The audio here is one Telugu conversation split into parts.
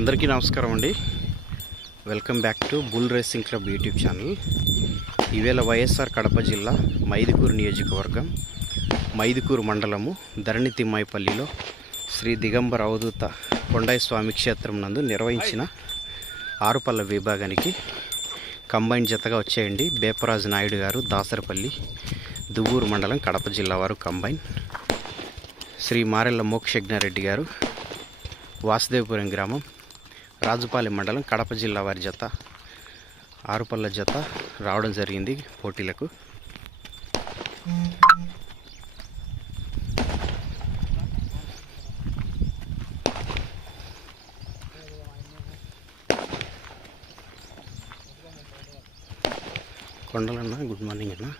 అందరికీ నమస్కారం అండి. Welcome back to bull racing club YouTube channel ఈవేళ వైఎస్ఆర్ కడప జిల్లా మైదుకూరు నియోజకవర్గం మైదుకూరు మండలము ధరణి తిమ్మాయిపల్లిలో శ్రీ దిగంబర అవధూత కొండాయి స్వామి క్షేత్రం నందు నిర్వహించిన ఆరుపల్ల విభాగానికి కంబైన్ జతగా వచ్చేయండి బేపరాజు నాయుడు గారు దాసరపల్లి దువ్వూరు మండలం కడప జిల్లా వారు కంబైన్. శ్రీ మారెల్ల మోక్షజ్ఞారెడ్డి గారు వాసుదేవపురం గ్రామం రాజుపాలెం మండలం కడప జిల్లా వారి జత ఆరుపల్ల జత రావడం జరిగింది పోటీలకు. కొండలన్నా గుడ్ మార్నింగ్ అన్నా.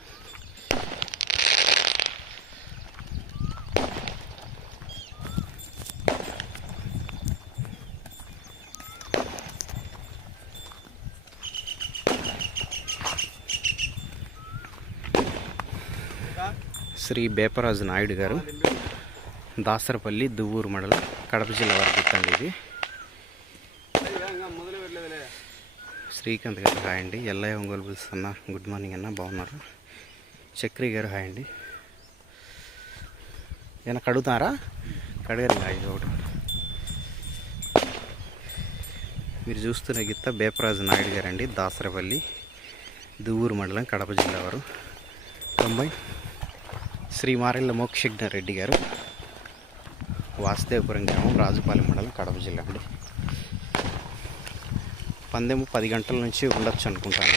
శ్రీ బేపరాజు నాయుడు గారు దాసరపల్లి దువ్వూరు మండలం కడప జిల్లా వారికి గుర్తండి ఇది. శ్రీకాంత్ గారు హాయ్ అండి. Ellaiah Ongole bulls good morning అన్న బాగున్నారు. చక్రి గారు హాయ్ అండి. ఏమైనా కడుగుతారా? కడగారు హాయ్ ఒకటి. మీరు చూస్తున్న గిత్త బేపరాజు నాయుడు గారండి దాసరపల్లి దువ్వూరు మండలం కడప జిల్లా వారు. తొంభై శ్రీ మారెళ్ళ మోక్షజ్ఞ రెడ్డి గారు వాసుదేవపురం గ్రామం రాజుపాలెం మండలం కడప జిల్లా అండి. పందెము పది గంటల నుంచి ఉండొచ్చు అనుకుంటాను.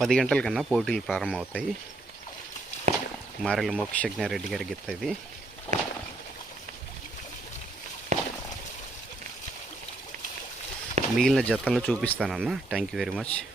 పది గంటల కన్నా పోటీలు ప్రారంభమవుతాయి. మారెల మోక్షజ్ఞారెడ్డి గారి గీత ఇది. మిగిలిన జతలను చూపిస్తానన్న. Thank you very much